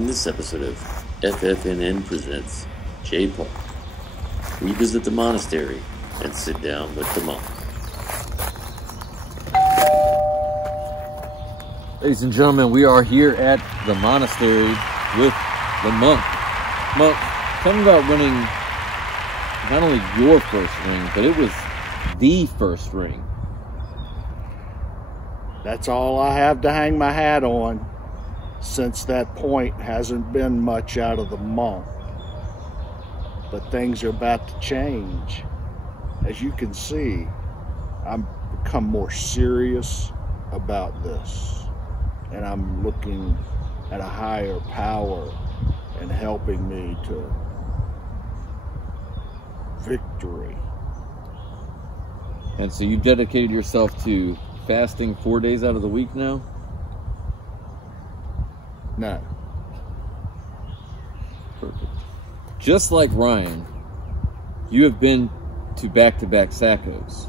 On this episode of FFNN Presents J-Pop, we visit the monastery and sit down with the monk. Ladies and gentlemen, we are here at the monastery with the monk. Monk, tell me about winning not only your first ring, but it was the first ring. That's all I have to hang my hat on. Since that point, hasn't been much out of the monk. But things are about to change. As you can see, I've become more serious about this. And I'm looking at a higher power and helping me to victory. And so you've dedicated yourself to fasting 4 days out of the week now? No. Perfect. Just like Ryan, you have been to back-to-back Sackos.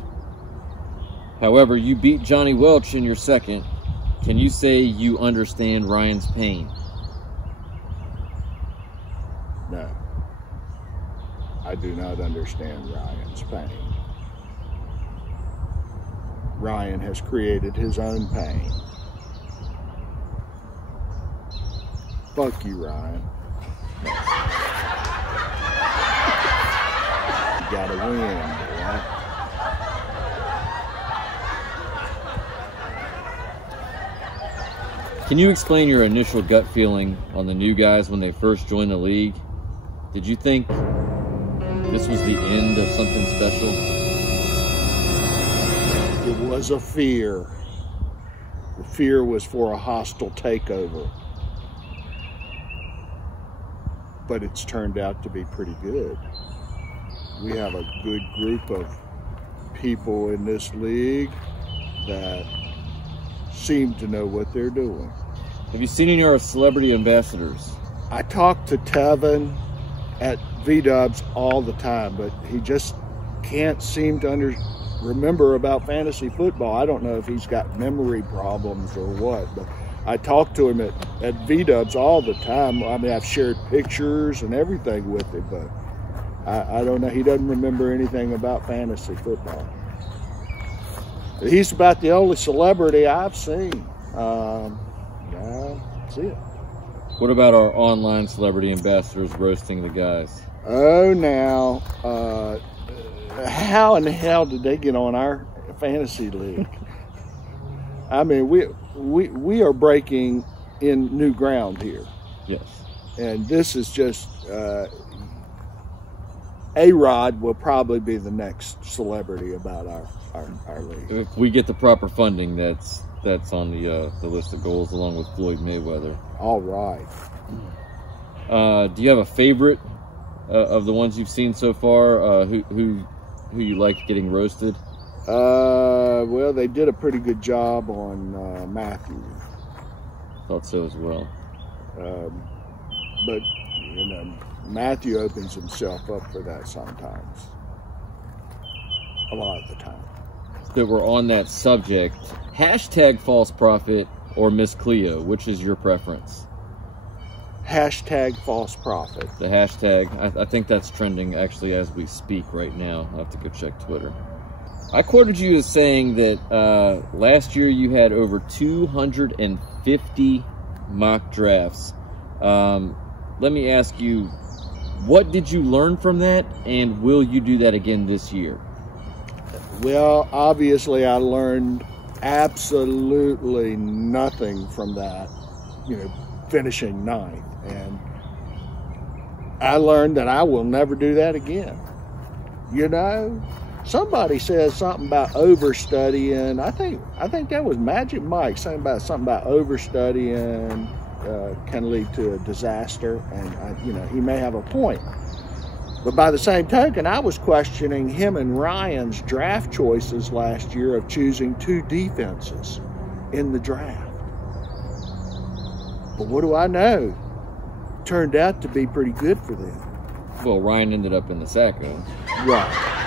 However, you beat Johnny Welch in your second. Can you say you understand Ryan's pain? No. I do not understand Ryan's pain. Ryan has created his own pain. Fuck you, Ryan. You gotta win, boy. Can you explain your initial gut feeling on the new guys when they first joined the league? Did you think this was the end of something special? It was a fear. The fear was for a hostile takeover. But it's turned out to be pretty good. We have a good group of people in this league that seem to know what they're doing. Have you seen any of our celebrity ambassadors? I talk to Tevin at V-Dubs all the time, but he just can't seem to remember about fantasy football. I don't know if he's got memory problems or what, but I talk to him at V-Dubs all the time. I mean, I've shared pictures and everything with him, but I don't know. He doesn't remember anything about fantasy football. He's about the only celebrity I've seen. That's it. What about our online celebrity ambassadors roasting the guys? Oh, now, how in the hell did they get on our fantasy league? I mean, we are breaking in new ground here. Yes. And this is just, A-Rod will probably be the next celebrity about our league. If we get the proper funding, that's on the list of goals along with Floyd Mayweather. All right. Do you have a favorite of the ones you've seen so far? Who you like getting roasted? Well, they did a pretty good job on Matthew. Thought so as well. But, you know, Matthew opens himself up for that sometimes. A lot of the time. That we're on that subject. Hashtag false prophet or Miss Cleo, which is your preference? Hashtag false prophet. The hashtag, I think that's trending actually as we speak right now. I'll have to go check Twitter. I quoted you as saying that last year you had over 250 mock drafts. Let me ask you, what did you learn from that, and will you do that again this year? Well, obviously I learned absolutely nothing from that, you know, finishing ninth. And I learned that I will never do that again. You know, somebody says something about overstudying. I think that was Magic Mike saying about something about overstudying can lead to a disaster. And, you know, he may have a point. But by the same token, I was questioning him and Ryan's draft choices last year of choosing two defenses in the draft. But what do I know? Turned out to be pretty good for them. Well, Ryan ended up in the Sacco. Right.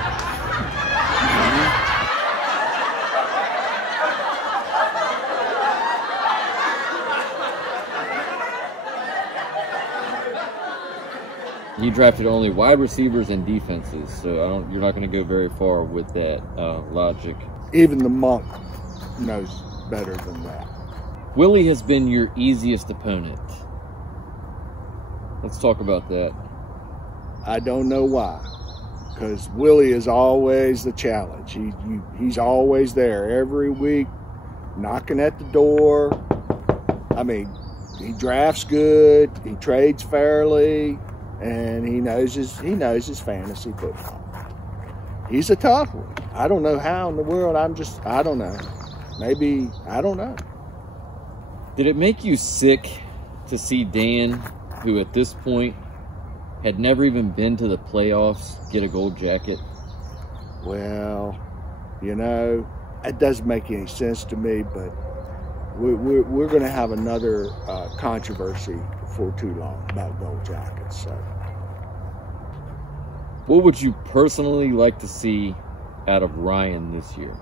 he drafted only wide receivers and defenses, so you're not going to go very far with that logic. Even the monk knows better than that. Willie has been your easiest opponent. Let's talk about that. I don't know why, because Willie is always the challenge. He's always there every week, knocking at the door. I mean, he drafts good, he trades fairly, and he knows his fantasy football. He's a tough one. I don't know how in the world. I don't know. Maybe, I don't know. Did it make you sick to see Dan, who at this point had never even been to the playoffs, get a gold jacket? Well, you know, it doesn't make any sense to me, but we're going to have another controversy before too long about gold jackets. So, what would you personally like to see out of Ryan this year?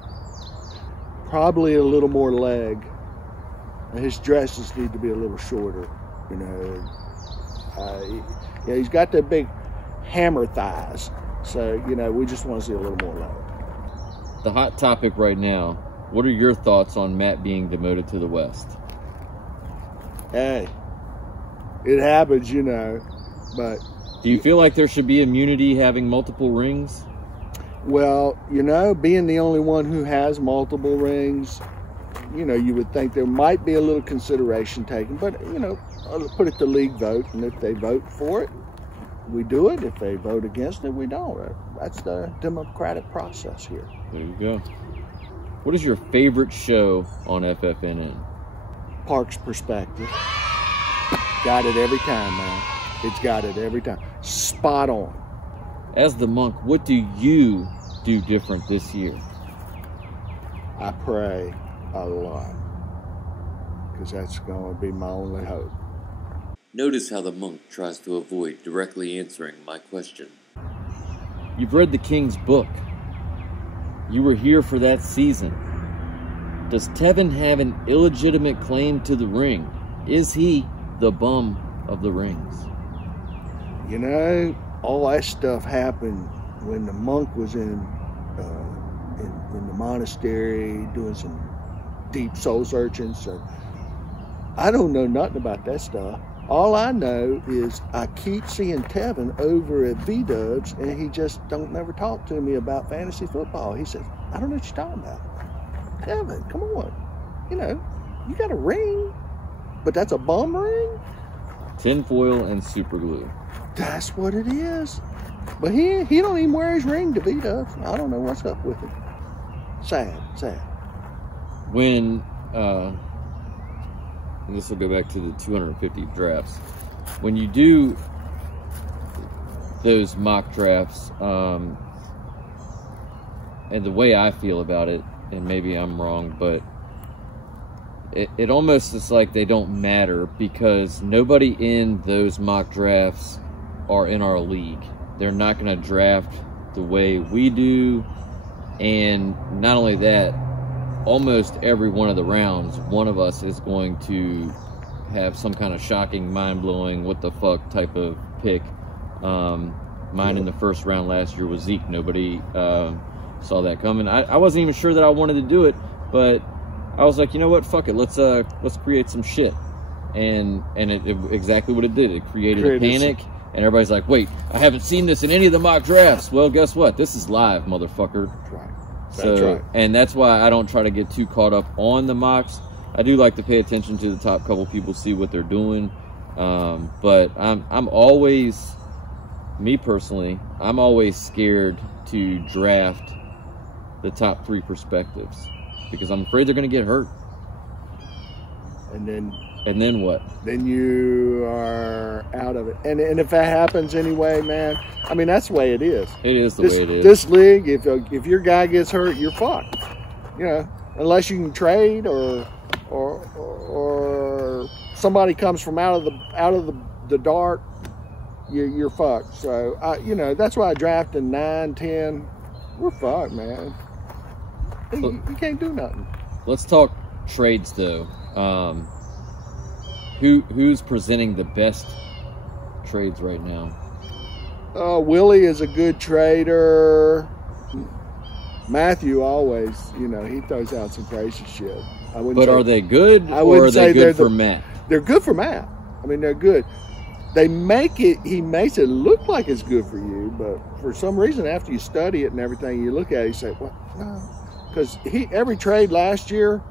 Probably a little more leg. His dresses need to be a little shorter, you know. Yeah, he's got the big hammer thighs, so you know we just want to see a little more leg. The hot topic right now. What are your thoughts on Matt being demoted to the West? Hey, it happens, you know, but do you feel like there should be immunity having multiple rings? Well, you know, being the only one who has multiple rings, you know, you would think there might be a little consideration taken, but, you know, I'll put it to league vote, and if they vote for it, we do it. If they vote against it, we don't. That's the democratic process here. There you go. What is your favorite show on FFNN? Parks Perspective. Got it every time, man. It's got it every time. Spot on. As the monk, what do you do different this year? I pray a lot, because that's going to be my only hope. Notice how the monk tries to avoid directly answering my question. You've read the King's book. You were here for that season. Does Tevin have an illegitimate claim to the ring? Is he the bum of the rings? You know, all that stuff happened when the monk was in the monastery doing some deep soul searching. So I don't know nothing about that stuff. All I know is I keep seeing Tevin over at V-Dubs, and he just don't never talk to me about fantasy football. He says, I don't know what you're talking about. Tevin, come on. You know, you got a ring, but that's a bum ring? Tinfoil and super glue. That's what it is. But he don't even wear his ring to V-Dubs. I don't know what's up with him. Sad. When, and this will go back to the 250 drafts. When you do those mock drafts, and the way I feel about it, and maybe I'm wrong, but it almost is like they don't matter, because nobody in those mock drafts are in our league. They're not going to draft the way we do, and not only that, almost every one of the rounds, one of us is going to have some kind of shocking, mind-blowing, what the fuck type of pick. Mine in the first round last year was Zeke. Nobody saw that coming. I wasn't even sure that I wanted to do it, but I was like, you know what, fuck it, let's create some shit. And it exactly what it did. It created a panic, and everybody's like, wait, I haven't seen this in any of the mock drafts. Well, guess what? This is live, motherfucker. That's right. That's right. And that's why I don't try to get too caught up on the mocks. I do like to pay attention to the top couple people, see what they're doing. But I'm always, me personally, I'm always scared to draft the top 3 perspectives, because I'm afraid they're going to get hurt. And then what? Then you are out of it. And if that happens anyway, man, I mean, that's the way it is. It is the way it is. This league, if your guy gets hurt, you're fucked. You know, unless you can trade or somebody comes from out of the dark, you're fucked. So you know, that's why I drafted 9, 10. We're fucked, man. You can't do nothing. Let's talk trades though. Who's presenting the best trades right now? Willie is a good trader. Matthew always, you know, he throws out some crazy shit. But are they good, or are they good for Matt? They're good for Matt. I mean, they're good. He makes it look like it's good for you, but for some reason, after you study it and everything, you look at it, you say, "What? No," because every trade last year,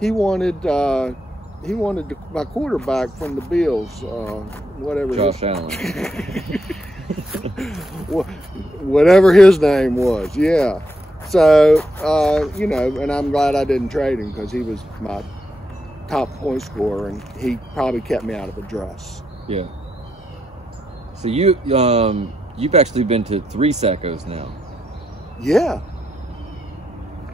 he wanted my quarterback from the Bills, whatever. Josh Allen. Whatever his name was, yeah. So, you know, and I'm glad I didn't trade him because he was my top point scorer, and he probably kept me out of a dress. Yeah. So you've actually been to 3 Sackos now. Yeah.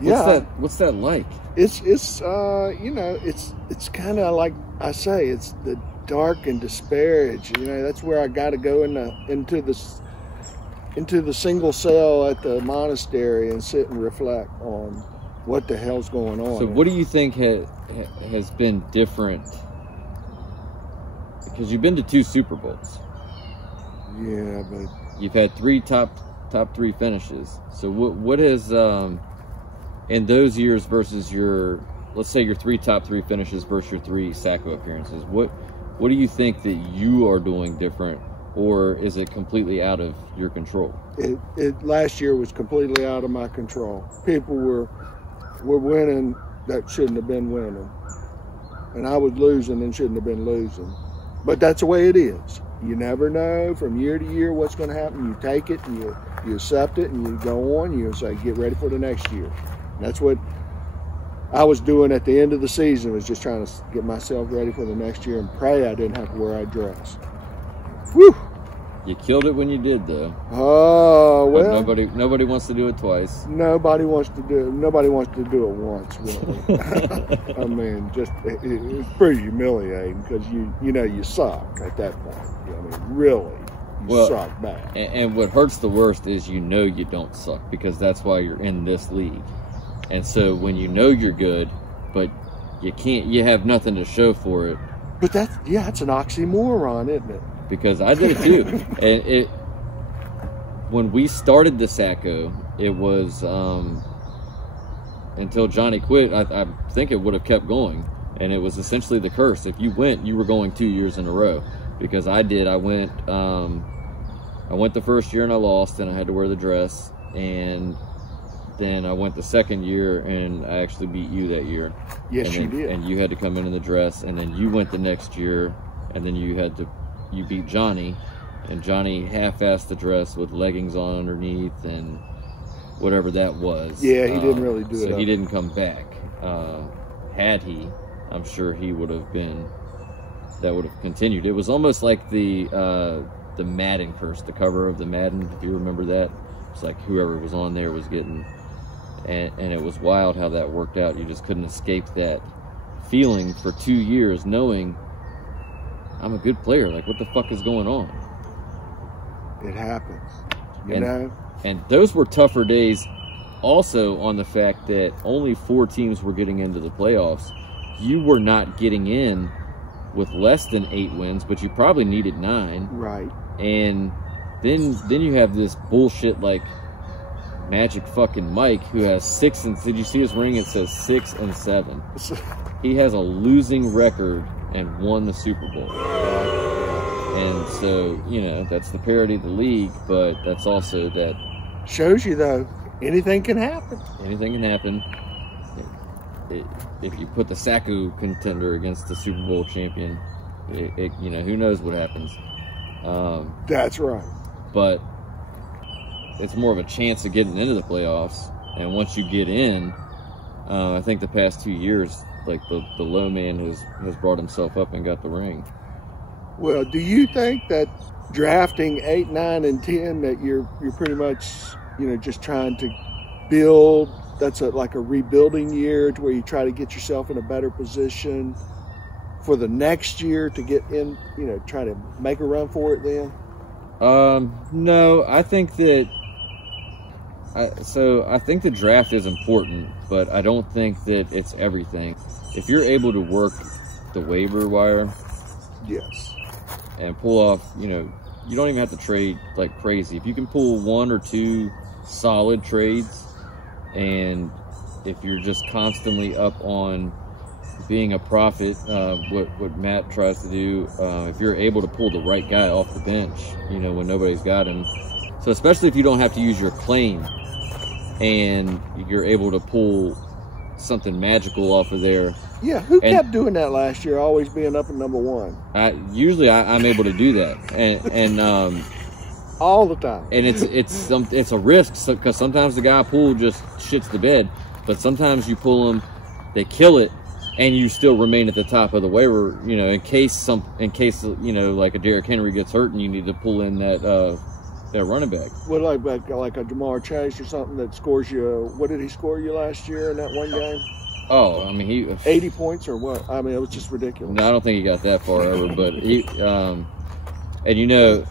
Yeah. What's that like? It's you know, it's kind of like I say, it's the dark and disparaged. You know, that's where I got to go into the single cell at the monastery and sit and reflect on what the hell's going on. So what do you think has been different? Because you've been to 2 Super Bowls. Yeah, but you've had 3 top 3 finishes. So what has in those years versus your, let's say your 3 top 3 finishes versus your 3 Sacco appearances, what do you think that you are doing different, or is it completely out of your control? It last year was completely out of my control. People were winning that shouldn't have been winning, and I was losing and shouldn't have been losing. But that's the way it is. You never know from year to year what's going to happen. You take it and you accept it and you go on. You say, get ready for the next year. And that's what I was doing at the end of the season, was just trying to get myself ready for the next year and pray I didn't have to wear a dress. Whew! You killed it when you did, though. Oh, well. But nobody wants to do it twice. Nobody wants to do it once, really. I mean, it's pretty humiliating because you know you suck at that point. I mean, really, you suck bad. And what hurts the worst is you know you don't suck, because that's why you're in this league. And so when you know you're good, but you have nothing to show for it. But that's an oxymoron, isn't it? Because I did it too. And when we started the Sacco, it was until Johnny quit. I think it would have kept going, and it was essentially the curse. If you went, you were going 2 years in a row. Because I did. I went the first year and I lost, and I had to wear the dress. And then I went the second year, and I actually beat you that year. Yes, you did. And you had to come in the dress, and then you went the next year, and then you beat Johnny, and Johnny half-assed the dress with leggings on underneath and whatever that was. Yeah, he didn't really do it. So he didn't come back. Had he, I'm sure he would have been. That would have continued. It was almost like the Madden curse, the cover of the Madden, if you remember that. It's like whoever was on there was getting, and it was wild how that worked out. You just couldn't escape that feeling for 2 years, knowing I'm a good player. Like, what the fuck is going on? It happens, you know? And those were tougher days also on the fact that only 4 teams were getting into the playoffs. You were not getting in with less than 8 wins, but you probably needed 9. Right. And then you have this bullshit like Magic fucking Mike, who has 6 and, did you see his ring? It says 6 and 7. He has a losing record and won the Super Bowl. And so, you know, that's the parody of the league, but that's also that shows you, though, anything can happen. Anything can happen. If you put the Sacco contender against the Super Bowl champion, you know, who knows what happens. That's right. But it's more of a chance of getting into the playoffs. And once you get in, I think the past 2 years, like the low man has brought himself up and got the ring. Well, do you think that drafting 8, 9, and 10, that you're pretty much, you know, just trying to build? That's like a rebuilding year, to where you try to get yourself in a better position for the next year to get in, you know, try to make a run for it then? No, I think that I think the draft is important, but I don't think that it's everything. If you're able to work the waiver wire, yes, and pull off, you know, you don't even have to trade like crazy. If you can pull 1 or 2 solid trades, and if you're just constantly up on being a prophet, what Matt tries to do, if you're able to pull the right guy off the bench, you know, when nobody's got him. So especially if you don't have to use your claim and you're able to pull something magical off of there. Yeah, who kept doing that last year, always being up at number 1? Usually I'm able to do that, and all the time. And it's a risk, because sometimes the guy I pull just shits the bed, but sometimes you pull them, they kill it, and you still remain at the top of the waiver, you know, in case you know, like a Derrick Henry gets hurt and you need to pull in that running back. What, like a Jamar Chase or something that scores you? What did he score you last year in that one game? Oh, I mean, he 80 points or what? I mean, it was just ridiculous. No, I don't think he got that far over, but he and you know,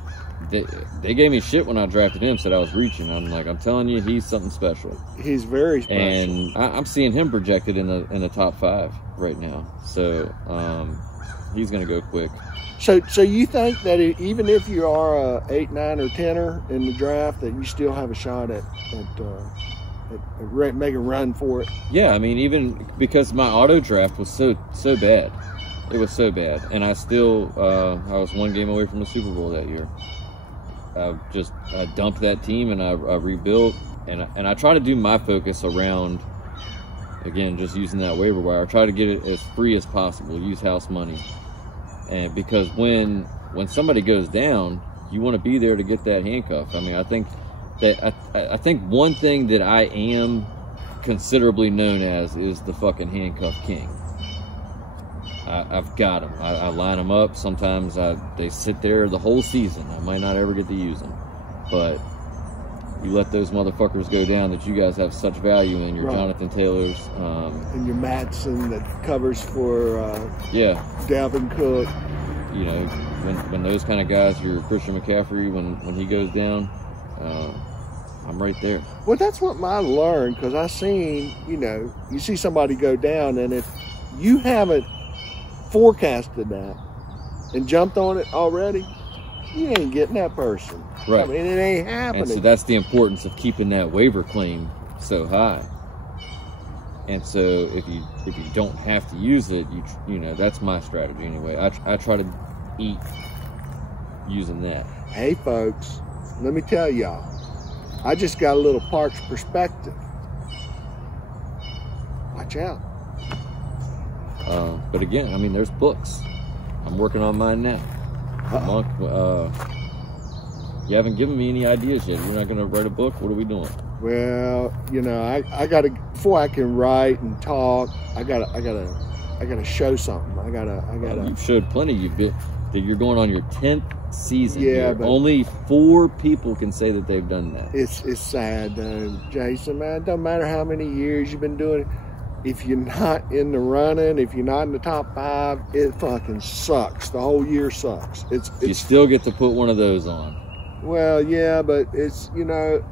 they gave me shit when I drafted him, said I was reaching. I'm like, I'm telling you, he's something special. He's very special, and I'm seeing him projected in the top 5 right now. So he's going to go quick. So you think that even if you are a 8, 9, or 10er in the draft, that you still have a shot at making a run for it? Yeah, I mean, even because my auto draft was so bad. It was so bad, and I still I was 1 game away from the Super Bowl that year. I dumped that team, and I rebuilt, and I try to do my focus around, again, just using that waiver wire. I try to get it as free as possible, use house money, and because when somebody goes down, you want to be there to get that handcuff. I mean, I think one thing that I am considerably known as is the fucking handcuff king. I've got them. I line them up. Sometimes they sit there the whole season. I might not ever get to use them, but you let those motherfuckers go down that you guys have such value in. Your Jonathan Taylors, and your Matson that covers for Dalvin Cook. You know, when those kind of guys, your Christian McCaffrey, when he goes down, I'm right there. Well, that's what I learned, because I seen, you know, you see somebody go down, and if you haven't forecasted that and jumped on it already, you ain't getting that person. Right. I mean, it ain't happening. And so that's the importance of keeping that waiver claim so high. And so if you don't have to use it, you know, that's my strategy anyway. I try to eat using that. Hey folks, let me tell y'all, I just got a little Parks perspective. Watch out. But again, I mean, there's books. I'm working on mine now. Monk, you haven't given me any ideas yet. You're not going to write a book? What are we doing? Well, you know, I got to, before I can write and talk, I gotta show something. I gotta. You've showed plenty. You're going on your 10th season. Yeah, here. but only 4 people can say that they've done that. It's sad, though, Jason. Man, it doesn't matter how many years you've been doing it. If you're not in the running, if you're not in the top 5, it fucking sucks. The whole year sucks. You still get to put one of those on. Well, yeah, but it's, you know,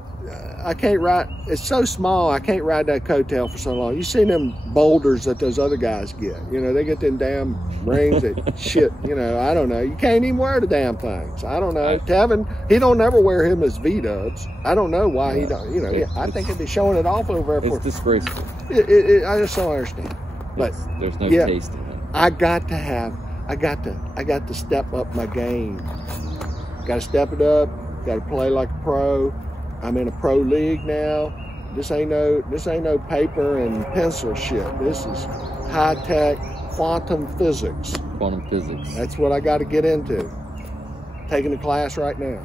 I can't ride. It's so small, I can't ride that coattail for so long. You seen them boulders that those other guys get. You know, they get them damn rings that shit, you know, I don't know. You can't even wear the damn things. I don't know. Tevin, he don't never wear him as V-dubs. I I don't know why he don't. You know, I think they'd be showing it off over there. It's disgraceful. I just don't understand. But there's no taste in it. I got to step up my game. Got to step it up. Got to play like a pro. I'm in a pro league now. This ain't no paper and pencil shit. This is high tech quantum physics. Quantum physics. That's what I got to get into. Taking the class right now.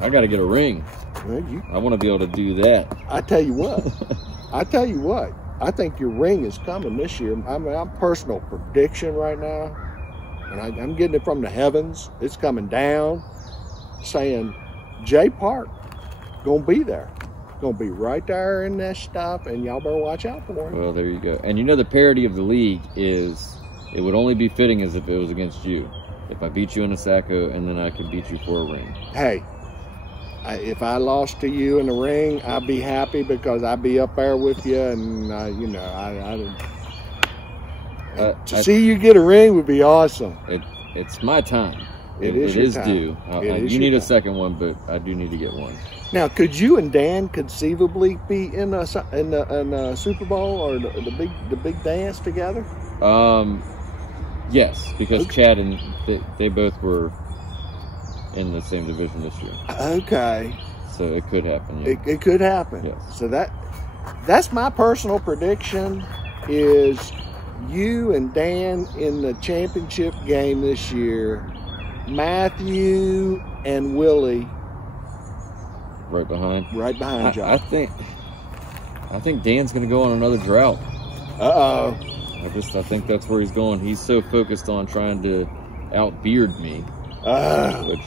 I got to get a ring. Well, I want to be able to do that. I tell you what. I think your ring is coming this year. I'm personal prediction right now, and I'm getting it from the heavens. It's coming down, saying Jay Park gonna be there. Gonna be right there in that stuff, and y'all better watch out for him. Well, there you go. And you know the parity of the league is, it would only be fitting as if it was against you. If I beat you in a Sacco, and then I could beat you for a ring. Hey, if I lost to you in the ring, I'd be happy because I'd be up there with you, and to see you get a ring would be awesome. It's my time. It is your time. due. You need a second one, but I do need to get one. Now, could you and Dan conceivably be in a Super Bowl or the big dance together? Yes, because Chad and they both were in the same division this year. Okay. So it could happen. Yeah. It could happen. Yes. So that's my personal prediction is you and Dan in the championship game this year, Matthew and Willie Right behind y'all. I think Dan's going to go on another drought. Uh-oh. I think that's where he's going. He's so focused on trying to out-beard me, which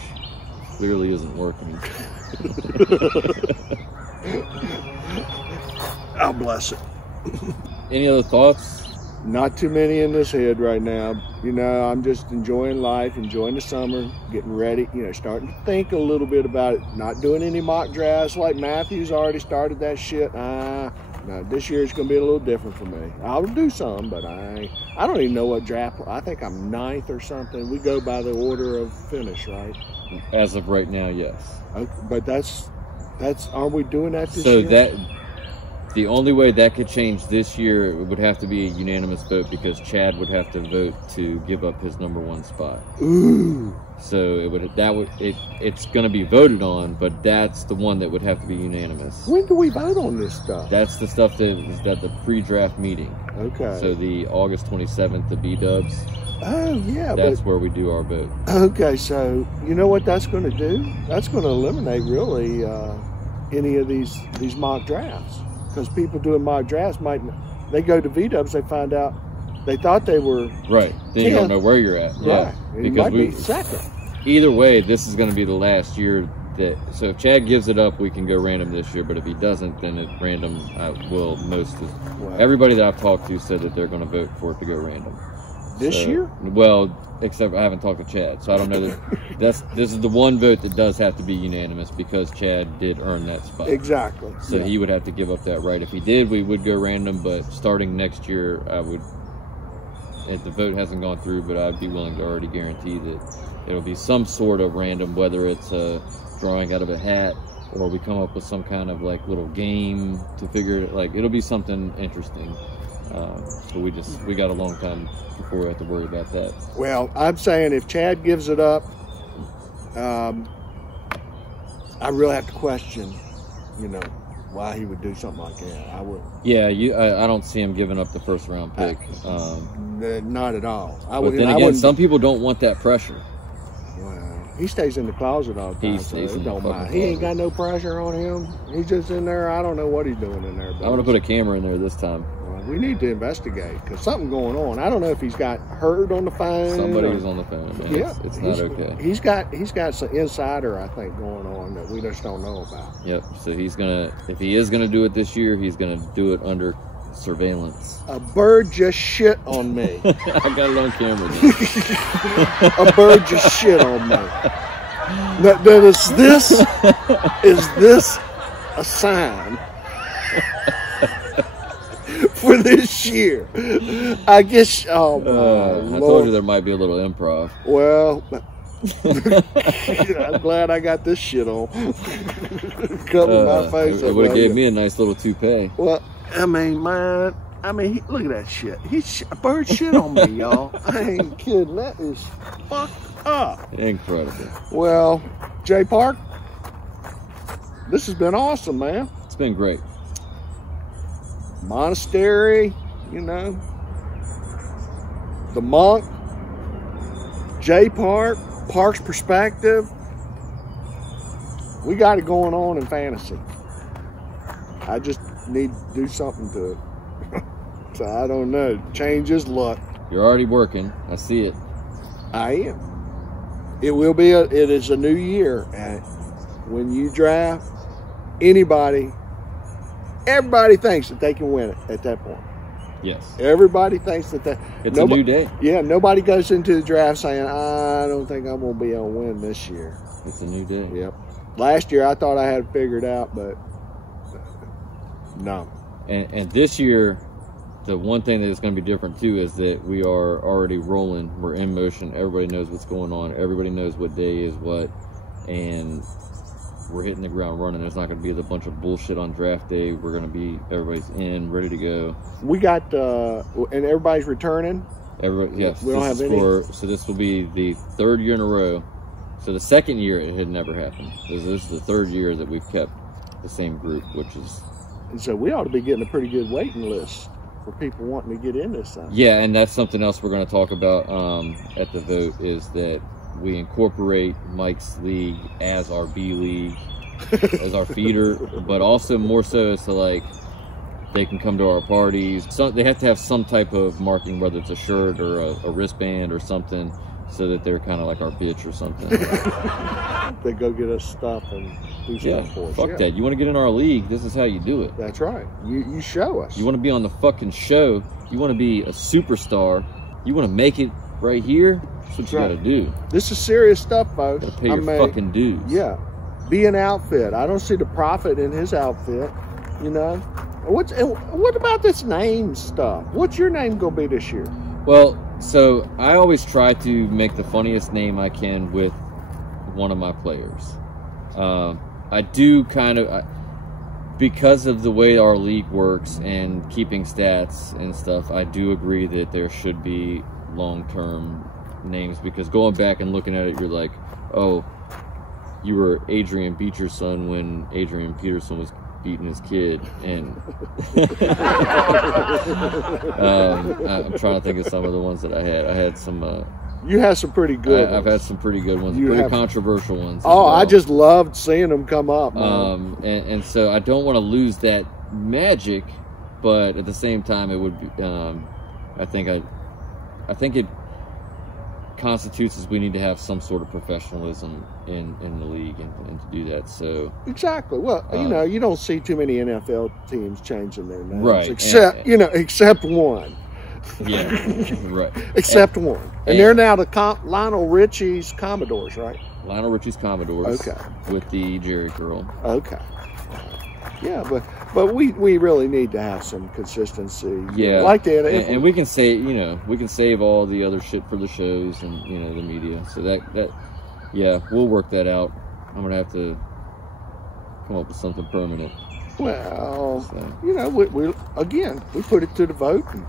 clearly isn't working. Oh, bless it. Any other thoughts? Not too many in this head right now. You know, I'm just enjoying life, enjoying the summer, getting ready, starting to think a little bit about it. Not doing any mock drafts like Matthew's already started that shit. No, this year it's going to be a little different for me. I'll do some, but I don't even know what draft. I think I'm 9th or something. We go by the order of finish, right? As of right now, yes. But aren't we doing that this year? So the only way that could change this year, it would have to be a unanimous vote because Chad would have to vote to give up his number 1 spot. Ooh. So it's going to be voted on, but that's the one that would have to be unanimous. When do we vote on this stuff? That's the stuff that is at the pre-draft meeting. Okay. So the August 27th, the B-dubs. Oh, yeah. That's where we do our vote. Okay, so you know what that's going to do? That's going to eliminate really any of these mock drafts. Because people doing mock drafts they go to V-dubs, they find out they thought they were right. Then you don't know where you're at. Yeah, right. Because might be second. Either way, this is going to be the last year so if Chad gives it up, we can go random this year. But if he doesn't, then at random, Wow. Everybody that I've talked to said that they're going to vote for it to go random. This year? Well, except I haven't talked to Chad, so I don't know that this is the one vote that does have to be unanimous because Chad did earn that spot. Exactly. So he would have to give up that right. If he did, we would go random, but starting next year, if the vote hasn't gone through, but I'd be willing to already guarantee that it'll be some sort of random, whether it's drawing out of a hat or we come up with some kind of little game to figure it, it'll be something interesting. So we got a long time before we have to worry about that. Well, I'm saying if Chad gives it up, I really have to question, why he would do something like that. I would. Yeah, I don't see him giving up the first round pick. Not at all. But then again, some people don't want that pressure. Well, he stays in the closet all the time. He ain't got no pressure on him. He's just in there. I don't know what he's doing in there. I'm going to put a camera in there this time. We need to investigate because something's going on. I don't know if he's got hurt on the phone. Somebody's on the phone. Man. Yeah, it's not okay. He's got some insider, I think, going on that we just don't know about. Yep. So if he is gonna do it this year, he's gonna do it under surveillance. A bird just shit on me. I got it on camera. A bird just shit on me. Is this a sign? For this year, I guess. I told you there might be a little improv. Well, I'm glad I got this shit on. Cover my face. It would have gave me a nice little toupee. Well, look at that shit. A bird shit on me, y'all. I ain't kidding. That is fucked up. Incredible. Well, Jay Park, this has been awesome, man. It's been great. Monastery, the monk, J Park, Park's perspective. We got it going on in fantasy. I just need to do something to it. So I don't know. Change is luck. You're already working. I see it. I am. It is a new year. And when you draft everybody thinks that they can win it at that point. Yes. Everybody thinks that it's a new day. Yeah, nobody goes into the draft saying, I don't think I'm going to be able to win this year. It's a new day. Yep. Last year I thought I had it figured out, but no. And this year, the one thing that is going to be different too is that we are already rolling. We're in motion. Everybody knows what's going on. Everybody knows what day is what, and we're hitting the ground running. There's not going to be a bunch of bullshit on draft day. We're going to be, everybody's in, ready to go. We got, and everybody's returning? Everybody, yes. We don't have any? So this will be the 3rd year in a row. So the 2nd year it had never happened. This is the 3rd year that we've kept the same group, which is... And so we ought to be getting a pretty good waiting list for people wanting to get in this thing. Yeah, and that's something else we're going to talk about at the vote, is that we incorporate Mike's league as our B league, as our feeder, but also more so as to, like, they can come to our parties. So they have to have some type of marking, whether it's a shirt or a wristband or something, so that they're kind of like our bitch or something. They go get us stuff and do stuff for us. Fuck that. You want to get in our league, this is how you do it. That's right. You show us. You want to be on the fucking show, you want to be a superstar, you want to make it right here, that's what you got to do. This is serious stuff, folks. You got to pay your fucking dues. Yeah. Be an outfit. I don't see the profit in his outfit, you know. What about this name stuff? What's your name going to be this year? Well, so I always try to make the funniest name I can with one of my players. I do kind of, because of the way our league works and keeping stats and stuff, I do agree that there should be long-term names, because going back and looking at it, you're like, oh, you were Adrian Beecher's son when Adrian Peterson was beating his kid, and I'm trying to think of some of the ones that I had. I had some. You had some pretty good ones. I've had some pretty good ones, pretty controversial ones. Oh, well. I just loved seeing them come up. Man. And so I don't want to lose that magic, but at the same time, it would be. I think it constitutes as we need to have some sort of professionalism in the league and to do that. So exactly. Well, you know, you don't see too many NFL teams changing their names, right? Except except one. Yeah, right. Except one, and they're now the Lionel Richie's Commodores, right? Lionel Richie's Commodores. Okay. With the Jerry curl. Okay. Yeah, but we really need to have some consistency. Yeah, like that, and we can say, we can save all the other shit for the shows and the media. So that yeah, we'll work that out. I'm gonna have to come up with something permanent. Well, we put it to the vote and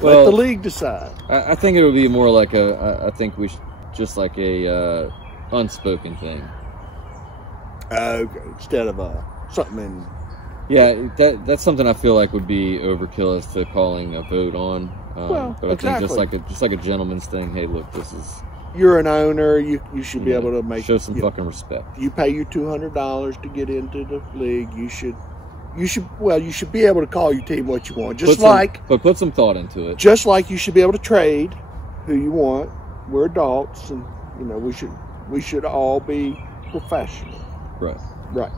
let the league decide. I think it would be more like I think we should just like a unspoken thing. Okay, instead of something in. Yeah, that's something I feel like would be overkill as to calling a vote on. But I think just like a gentleman's thing. Hey, look, this is. You're an owner. You should be able to show some fucking respect. You pay your $200 to get into the league. You should be able to call your team what you want. But put some thought into it. Just like you should be able to trade who you want. We're adults, and we should all be professional. Right. Right.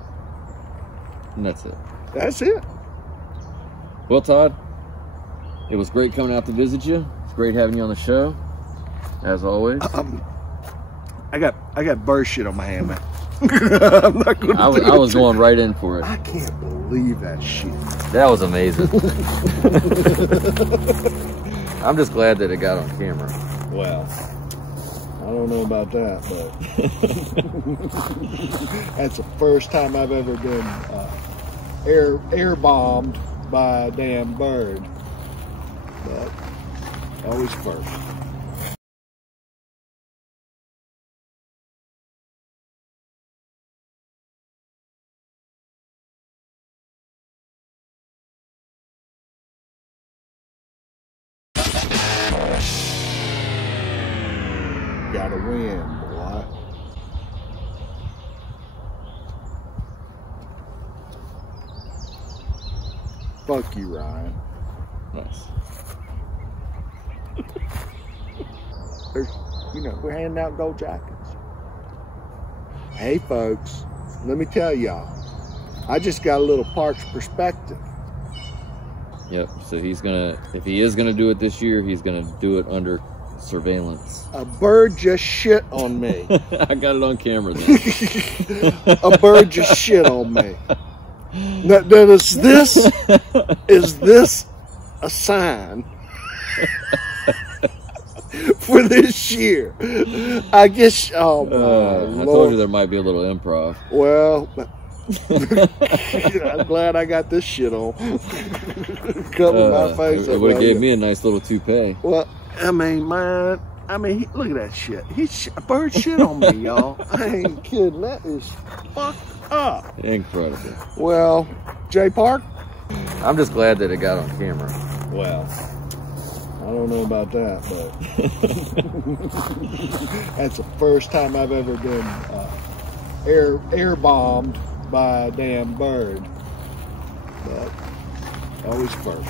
And that's it. That's it. Well, Todd, it was great coming out to visit you. It's great having you on the show, as always. I got bird shit on my hand, man. I'm not gonna I was going right in for it. I can't believe that shit. That was amazing. I'm just glad that it got on camera. Well, I don't know about that, but that's the first time I've ever been air bombed by a damn bird. But always first. Gotta win, boy. Fuck you, Ryan. Nice. We're handing out gold jackets. Hey, folks, let me tell y'all, I just got a little Parks perspective. Yep. So if he is gonna do it this year, he's gonna do it under surveillance. A bird just shit on me. I got it on camera then. A bird just shit on me. Now, is this a sign for this year. I guess, oh my Lord. I told you there might be a little improv. Well, I'm glad I got this shit on. Cover my face. It would have gave me a nice little toupee. Well, I mean, man, look at that shit. A bird shit on me, y'all. I ain't kidding. That is fucked up. Incredible. Well, Jay Park? I'm just glad that it got on camera. Well, I don't know about that, but that's the first time I've ever been air bombed by a damn bird. But always first.